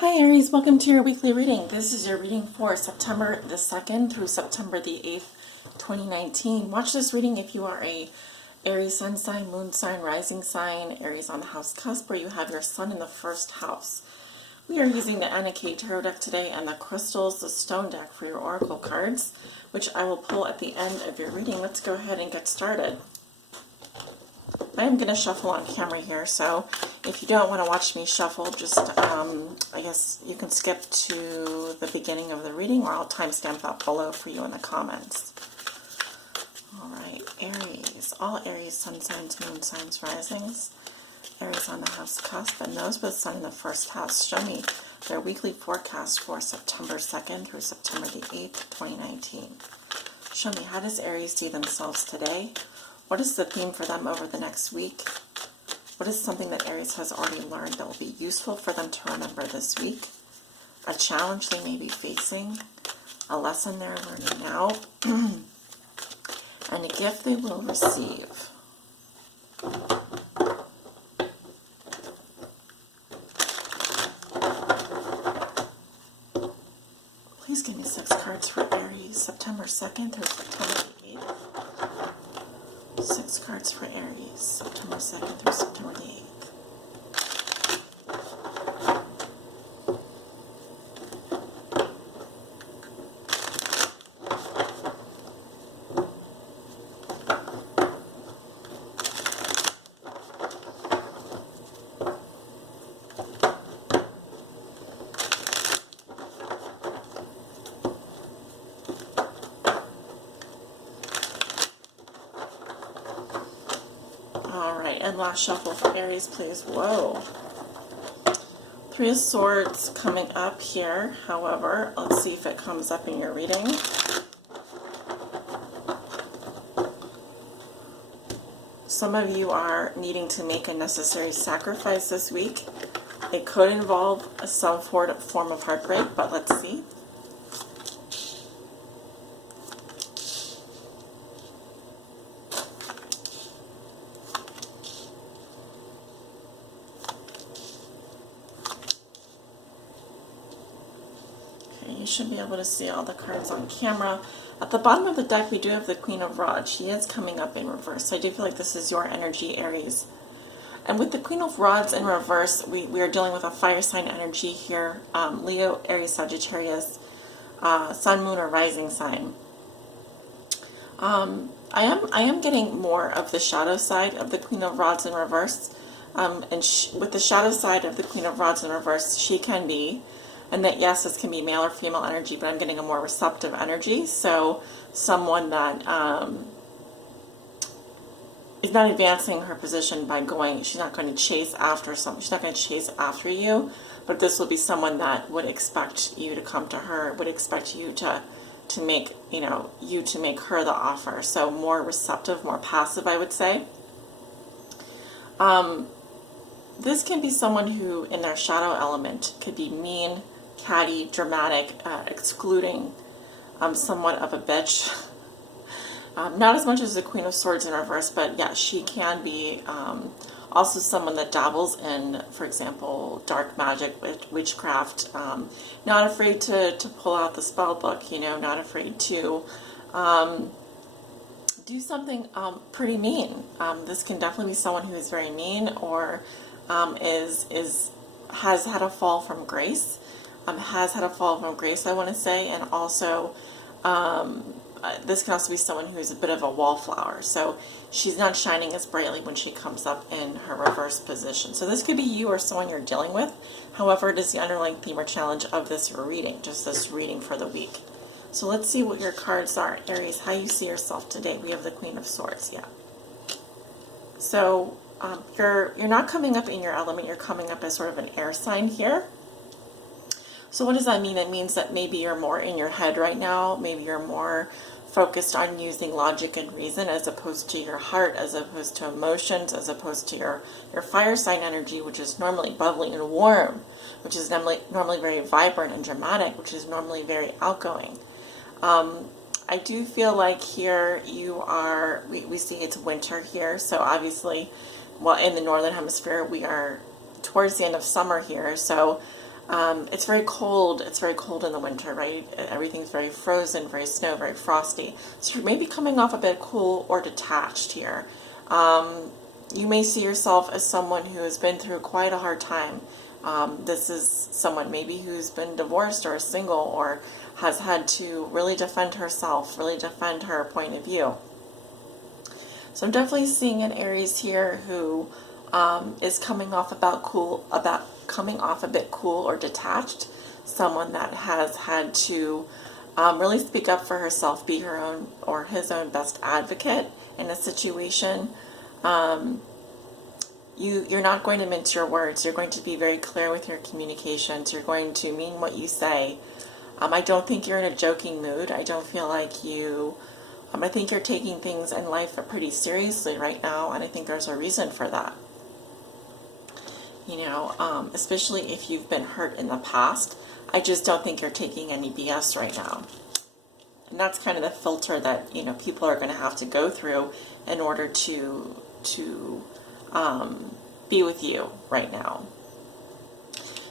Hi Aries, welcome to your weekly reading. This is your reading for September the 2nd through September the 8th, 2019. Watch this reading if you are a Aries sun sign, moon sign, rising sign, Aries on the house cusp, where you have your sun in the first house. We are using the Anike Tarot deck today and the crystals, the stone deck for your oracle cards, which I will pull at the end of your reading. Let's go ahead and get started. I am going to shuffle on camera here, so if you don't want to watch me shuffle, just, I guess you can skip to the beginning of the reading, or I'll timestamp that below for you in the comments. Alright, Aries. All Aries, sun signs, moon signs, risings. Aries on the house cusp, and those with sun in the first house. Show me their weekly forecast for September 2nd through September the 8th, 2019. Show me, how does Aries see themselves today? What is the theme for them over the next week? What is something that Aries has already learned that will be useful for them to remember this week? A challenge they may be facing, a lesson they're learning now, and a gift they will receive. Please give me 6 cards for Aries, September 2nd through September 8th. 6 cards for Aries, September 2nd through September the 8th. Alright, and last shuffle for Aries, please. Whoa. 3 of Swords coming up here. However, let's see if it comes up in your reading. Some of you are needing to make a necessary sacrifice this week. It could involve some form of heartbreak, but let's see. You should be able to see all the cards on camera. At the bottom of the deck, we do have the Queen of Rods. She is coming up in reverse, so I do feel like this is your energy, Aries. And with the Queen of Rods in reverse, we are dealing with a fire sign energy here. Leo, Aries, Sagittarius, Sun, Moon, or Rising sign. I am getting more of the shadow side of the Queen of Rods in reverse. With the shadow side of the Queen of Rods in reverse, she can be, and that, yes, this can be male or female energy, but I'm getting a more receptive energy. So someone that is not advancing her position by going, she's not going to chase after something, she's not going to chase after you, but this will be someone that would expect you to come to her, would expect you to make, you to make her the offer. So more receptive, more passive, I would say. This can be someone who, in their shadow element, could be mean, catty, dramatic, excluding, somewhat of a bitch. Not as much as the Queen of Swords in reverse, but yeah, she can be also someone that dabbles in, for example, dark magic, witchcraft, not afraid to pull out the spell book, not afraid to do something pretty mean. This can definitely be someone who is very mean, or has had a fall from grace, I want to say, and also this can also be someone who's a bit of a wallflower, so she's not shining as brightly when she comes up in her reverse position. So this could be you or someone you're dealing with. However, it is the underlying theme or challenge of this reading, just this reading for the week. So let's see what your cards are, Aries, how you see yourself today. We have the Queen of Swords, yeah. So you're not coming up in your element, you're coming up as sort of an air sign here. So what does that mean? It means that maybe you're more in your head right now, maybe you're more focused on using logic and reason as opposed to your heart, as opposed to emotions, as opposed to your fire sign energy, which is normally bubbly and warm, which is normally very vibrant and dramatic, which is normally very outgoing. I do feel like here you are, we see it's winter here, so obviously, well, in the Northern Hemisphere, we are towards the end of summer here, so It's very cold. It's very cold in the winter, right? Everything's very frozen, very snow, very frosty. So you're maybe coming off a bit cool or detached here. You may see yourself as someone who has been through quite a hard time. This is someone maybe who's been divorced or single or has had to really defend herself, really defend her point of view. So I'm definitely seeing an Aries here who is coming off coming off a bit cool or detached. Someone that has had to really speak up for herself, be her own or his own best advocate in a situation. You're not going to mince your words. You're going to be very clear with your communications. You're going to mean what you say. I don't think you're in a joking mood. I don't feel like you... I think you're taking things in life pretty seriously right now, and I think there's a reason for that. You know, especially if you've been hurt in the past. I just don't think you're taking any BS right now. And that's kind of the filter that, you know, people are going to have to go through in order to be with you right now.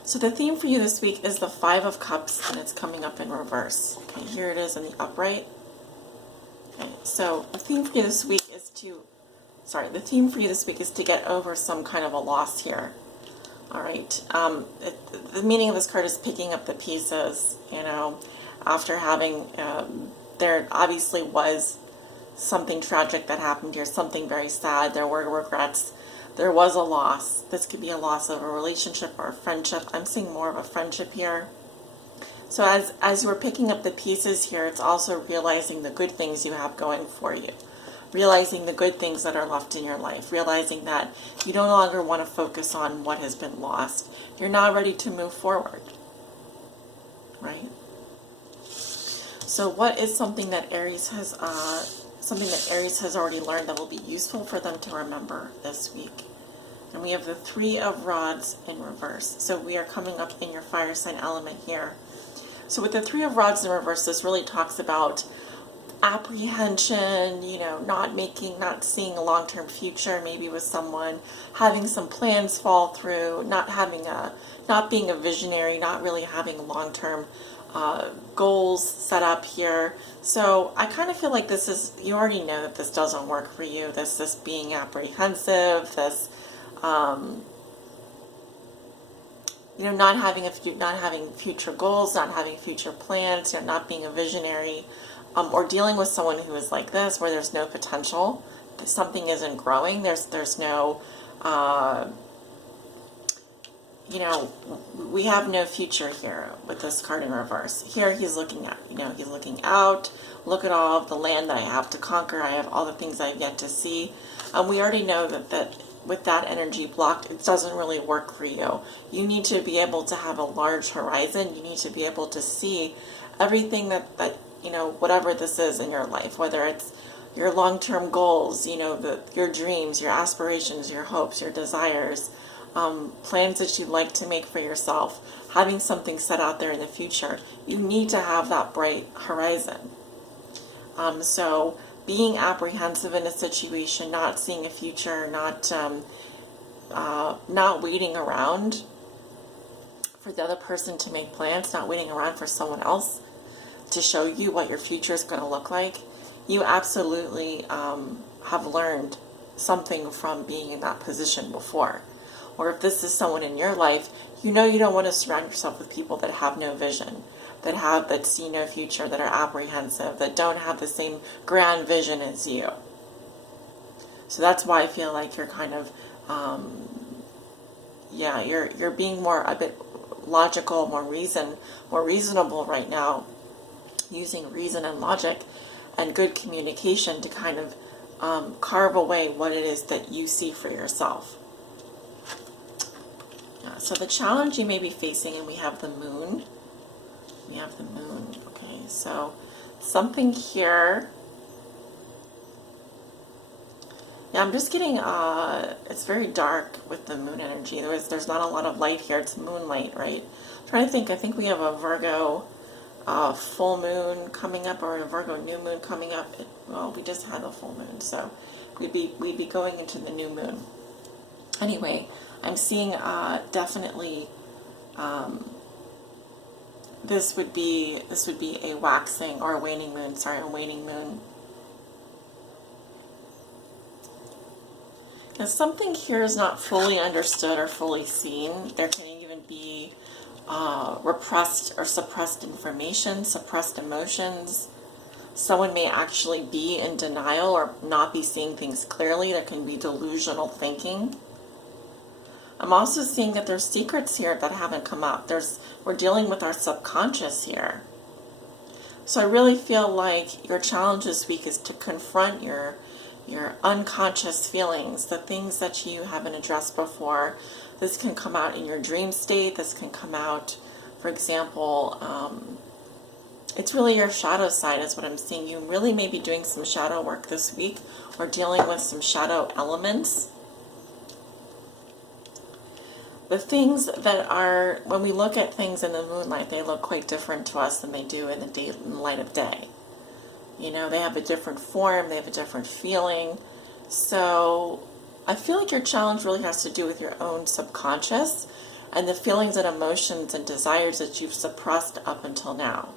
So the theme for you this week is the Five of Cups, and it's coming up in reverse. Okay, here it is in the upright. Okay, so the theme for you this week is to get over some kind of a loss here. All right. The meaning of this card is picking up the pieces. You know, after having there obviously was something tragic that happened here, something very sad. There were regrets. There was a loss. This could be a loss of a relationship or a friendship. I'm seeing more of a friendship here. So as you're picking up the pieces here, it's also realizing the good things you have going for you. Realizing the good things that are left in your life. Realizing that you no longer want to focus on what has been lost. You're now ready to move forward. Right? So what is something that Aries has already learned that will be useful for them to remember this week? And we have the Three of Rods in reverse. So we are coming up in your fire sign element here. So with the Three of Rods in reverse, this really talks about apprehension, you know, not seeing a long-term future, maybe with someone, having some plans fall through, not being a visionary, not really having long-term goals set up here. So I kind of feel like you already know that this doesn't work for you. This being apprehensive, this you know, not having future goals, not having future plans, you know, not being a visionary, or dealing with someone who is like this, where there's no potential, that something isn't growing. There's no, you know, we have no future here with this card in reverse. Here he's looking out. Look at all of the land that I have to conquer. I have all the things I've yet to see. We already know that with that energy blocked, it doesn't really work for you. You need to be able to have a large horizon. You need to be able to see everything that you know, whatever this is in your life, whether it's your long-term goals, you know, your dreams, your aspirations, your hopes, your desires, plans that you'd like to make for yourself, having something set out there in the future. You need to have that bright horizon. So being apprehensive in a situation, not seeing a future, not waiting around for the other person to make plans, not waiting around for someone else to show you what your future is going to look like. You absolutely have learned something from being in that position before. Or if this is someone in your life, you know you don't want to surround yourself with people that have no vision, that see no future, that are apprehensive, that don't have the same grand vision as you. So that's why I feel like you're kind of, you're being a bit logical, more reasonable right now, using reason and logic and good communication to kind of carve away what it is that you see for yourself. So the challenge you may be facing, and we have the moon. Okay, so something here. Yeah, I'm just getting, it's very dark with the moon energy. There's not a lot of light here. It's moonlight, right? I'm trying to think. I think we have a Virgo full moon coming up, or a Virgo new moon coming up. Well, we just had the full moon, so we'd be going into the new moon. Anyway, I'm seeing definitely this would be a waxing or a waning moon, sorry, a waning moon. If something here is not fully understood or fully seen, there can even be repressed or suppressed information, suppressed emotions. Someone may actually be in denial or not be seeing things clearly. There can be delusional thinking. I'm also seeing that there's secrets here that haven't come up. We're dealing with our subconscious here. So I really feel like your challenge this week is to confront your unconscious feelings, the things that you haven't addressed before. This can come out in your dream state. This can come out, for example, it's really your shadow side is what I'm seeing. You really may be doing some shadow work this week or dealing with some shadow elements. The things that are, when we look at things in the moonlight, they look quite different to us than they do in the light of day. You know, they have a different form, they have a different feeling. So I feel like your challenge really has to do with your own subconscious and the feelings and emotions and desires that you've suppressed up until now.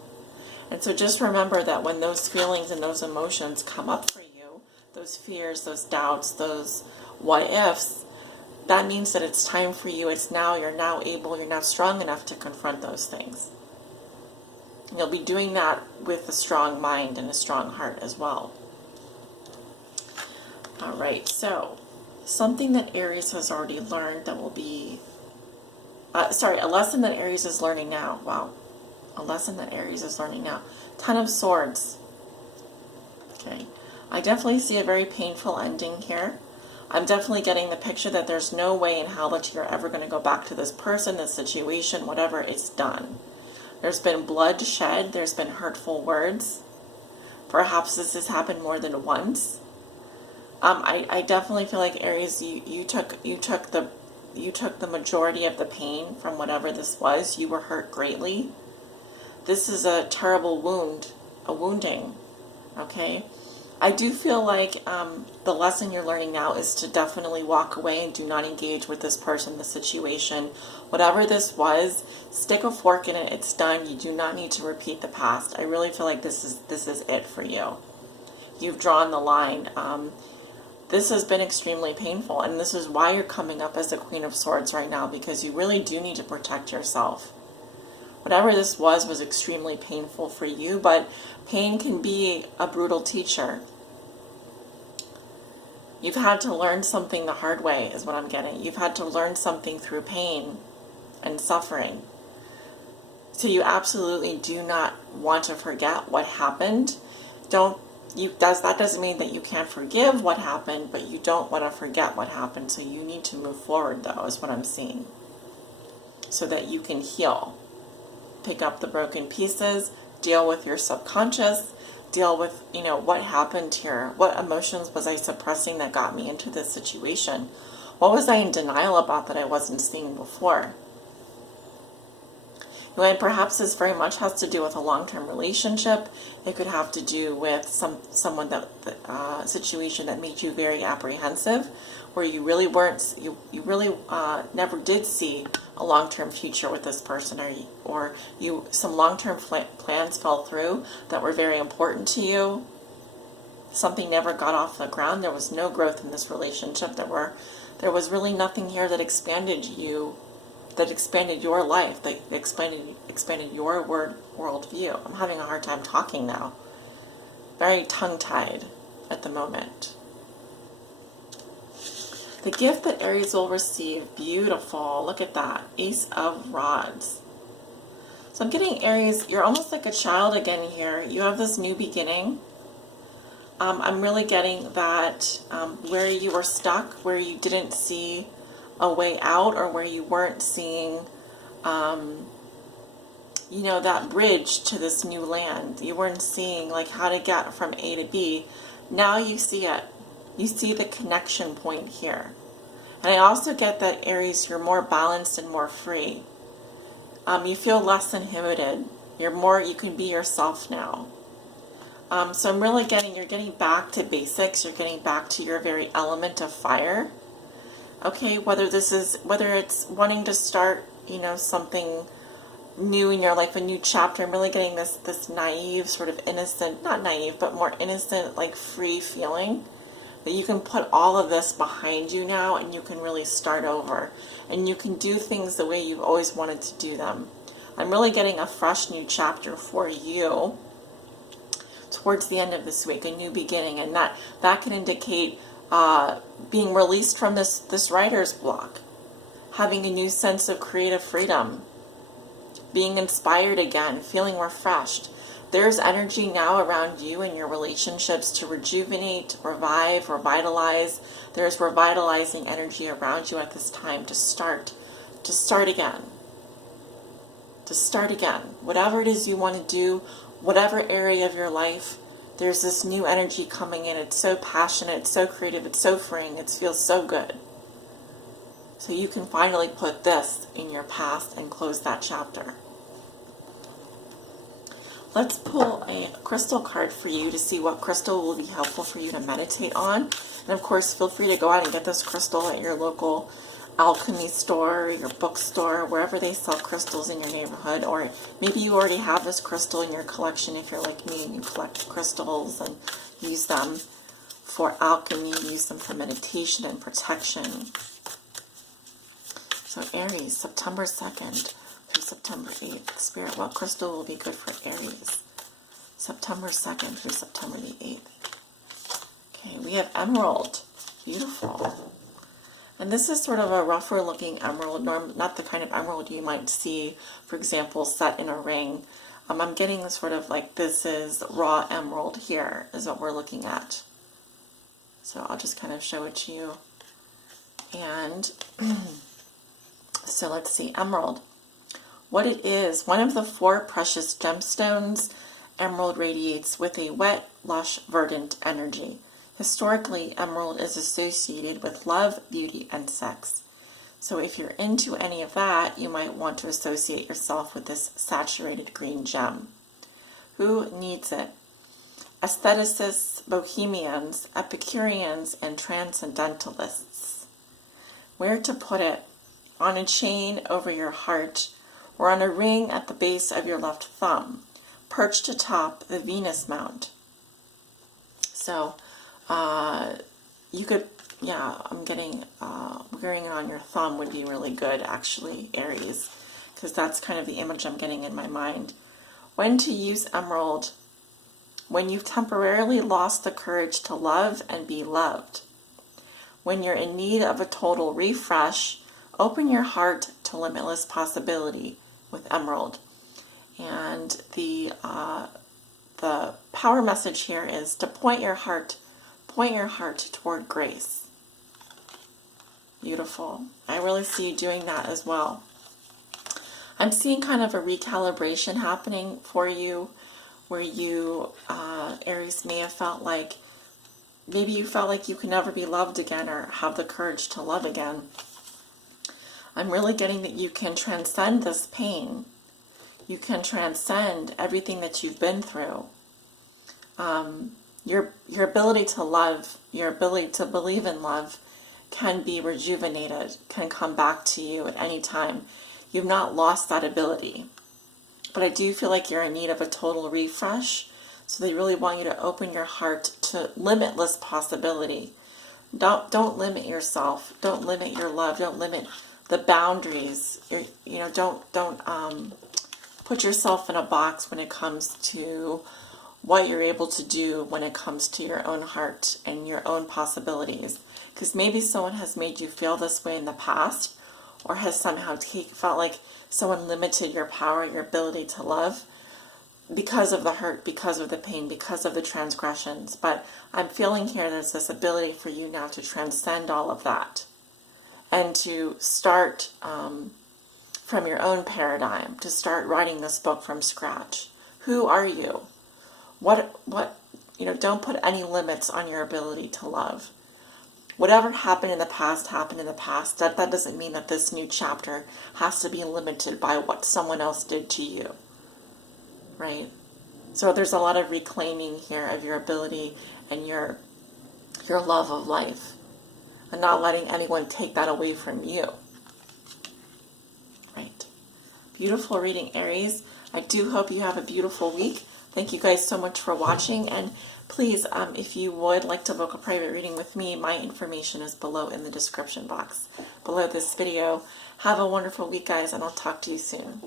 And so just remember that when those feelings and those emotions come up for you, those fears, those doubts, those what ifs, that means that it's time for you. You're now strong enough to confront those things. You'll be doing that with a strong mind and a strong heart as well. All right, so something that Aries has already learned that will be, a lesson that Aries is learning now. Wow, a lesson that Aries is learning now. 10 of Swords. Okay, I definitely see a very painful ending here. I'm definitely getting the picture that there's no way in hell that you're ever going to go back to this person, this situation, whatever, it's done. There's been blood shed, there's been hurtful words. Perhaps this has happened more than once. I definitely feel like Aries, you took the majority of the pain from whatever this was. You were hurt greatly. This is a terrible wound, a wounding, okay? I do feel like the lesson you're learning now is to definitely walk away and do not engage with this person, the situation. Whatever this was, stick a fork in it. It's done. You do not need to repeat the past. I really feel like this is it for you. You've drawn the line. This has been extremely painful, and this is why you're coming up as the Queen of Swords right now, because you really do need to protect yourself. Whatever this was extremely painful for you, but pain can be a brutal teacher. You've had to learn something the hard way, is what I'm getting. You've had to learn something through pain and suffering. So you absolutely do not want to forget what happened. That doesn't mean that you can't forgive what happened, but you don't want to forget what happened. So you need to move forward, though, is what I'm seeing, so that you can heal. Pick up the broken pieces, deal with your subconscious, deal with, what happened here? What emotions was I suppressing that got me into this situation? What was I in denial about that I wasn't seeing before? And perhaps this very much has to do with a long-term relationship. It could have to do with someone situation that made you very apprehensive, where you really weren't, you really never did see a long-term future with this person, or some long-term plans fell through that were very important to you. Something never got off the ground. There was no growth in this relationship. There was really nothing here that expanded you, that expanded your life, that expanded your worldview. I'm having a hard time talking now. Very tongue-tied at the moment. The gift that Aries will receive, beautiful. Look at that, Ace of Rods. So I'm getting Aries, you're almost like a child again here. You have this new beginning. I'm really getting that where you were stuck, where you didn't see a way out, or where you weren't seeing, that bridge to this new land. You weren't seeing like how to get from A to B. Now you see it. You see the connection point here. And I also get that, Aries, you're more balanced and more free. You feel less inhibited. You can be yourself now. So I'm really getting, you're getting back to basics. You're getting back to your very element of fire. Okay, whether it's wanting to start, something new in your life, a new chapter. I'm really getting this naive, sort of innocent, not naive, but more innocent, like free feeling that you can put all of this behind you now and you can really start over. And you can do things the way you've always wanted to do them. I'm really getting a fresh new chapter for you towards the end of this week, a new beginning. And that can indicate being released from this writer's block, having a new sense of creative freedom, being inspired again, feeling refreshed. There's energy now around you and your relationships to rejuvenate, revive, revitalize. There's revitalizing energy around you at this time to start again. To start again. Whatever it is you want to do, whatever area of your life, there's this new energy coming in. It's so passionate, it's so creative, it's so freeing, it feels so good. So you can finally put this in your past and close that chapter. Let's pull a crystal card for you to see what crystal will be helpful for you to meditate on. And of course, feel free to go out and get this crystal at your local alchemy store, your bookstore, wherever they sell crystals in your neighborhood. Or maybe you already have this crystal in your collection if you're like me and you collect crystals and use them for alchemy, use them for meditation and protection. So Aries, September 2nd through September 8th. Spirit, what crystal will be good for Aries? September 2nd through September the 8th. Okay, we have emerald. Beautiful. And this is sort of a rougher looking emerald, not the kind of emerald you might see, for example, set in a ring. I'm getting the sort of like this is raw emerald here is what we're looking at. So I'll just kind of show it to you. And so let's see, emerald. What it is, one of the 4 precious gemstones, emerald radiates with a wet, lush, verdant energy. Historically, emerald is associated with love, beauty, and sex. So if you're into any of that, you might want to associate yourself with this saturated green gem. Who needs it? Aestheticists, bohemians, Epicureans, and transcendentalists. Where to put it? On a chain over your heart, or on a ring at the base of your left thumb, perched atop the Venus Mount. So, you could, I'm getting, wearing it on your thumb would be really good, actually, Aries, because that's kind of the image I'm getting in my mind. When to use emerald? When you've temporarily lost the courage to love and be loved. When you're in need of a total refresh, open your heart to limitless possibility with emerald. And the power message here is to point your heart toward grace. Beautiful. I really see you doing that as well. I'm seeing kind of a recalibration happening for you, where you, Aries, may have felt like, maybe you felt like you could never be loved again or have the courage to love again. I'm really getting that you can transcend this pain. You can transcend everything that you've been through. Your ability to love, your ability to believe in love can be rejuvenated, can come back to you at any time. You've not lost that ability. But I do feel like you're in need of a total refresh. So they really want you to open your heart to limitless possibility. Don't limit yourself. Don't limit your love. Don't limit the boundaries. Don't put yourself in a box when it comes to what you're able to do when it comes to your own heart and your own possibilities. Because maybe someone has made you feel this way in the past, or has somehow felt like someone limited your power, your ability to love, because of the hurt, because of the pain, because of the transgressions. But I'm feeling here there's this ability for you now to transcend all of that and to start from your own paradigm, to start writing this book from scratch. Who are you? Don't put any limits on your ability to love. Whatever happened in the past happened in the past. That doesn't mean that this new chapter has to be limited by what someone else did to you. Right? So there's a lot of reclaiming here of your ability and your love of life, and not letting anyone take that away from you. Right? Beautiful reading, Aries. I do hope you have a beautiful week. Thank you guys so much for watching, and please, if you would like to book a private reading with me, my information is below in the description box below this video. Have a wonderful week, guys, and I'll talk to you soon.